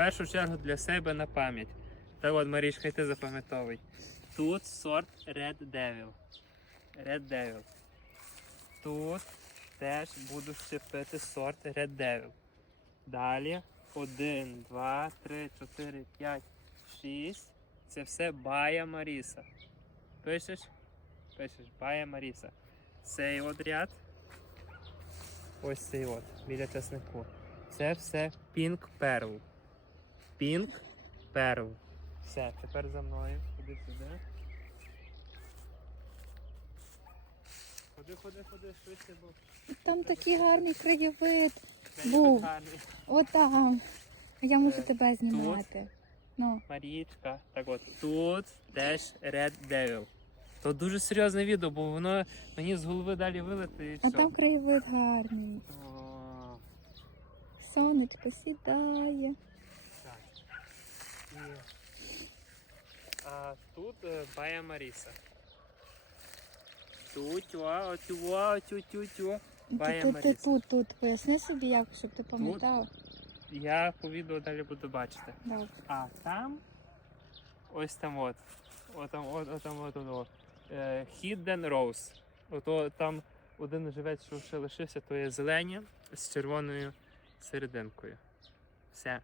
першу чергу для себе на пам'ять. Так от, Марічка, і ти запам'ятовуй. Тут сорт Red Devil. Red Devil. Тут теж буду щепити сорт Red Devil. Далі 1, 2, 3, 4, 5, 6. Це все Бая Маріса. Пишеш? Пишеш Бая Маріса. Цей от ряд. Ось цей от, біля часнику. Це все Pink Pearl. Pink Pearl. Все, тепер за мною. Ходи сюди. Ходи, ходи, ходи, швидше, бо Там такий гарний краєвид. це Був. гарний. О. А я можу Е, тебе знімати. Ну, Марічка. Так от, тут теж Red Devil. То дуже серйозне відео, бо воно мені з голови далі вилетить і а все. там краєвид гарний. О, Сонечко сідає. Так. А тут е, Бая Маріса. Тут, о, тю, тю, тю, тю. Бая ти Маріса. тут, тут поясни собі, як, щоб ти пам'ятав. Я по відео далі буду бачити. Добре. А там ось там от. Отам, от, отам, от, от, от. Е, Hidden Rose. Ото там один живець, що ще лишився, то є зелені з червоною серединкою. Все.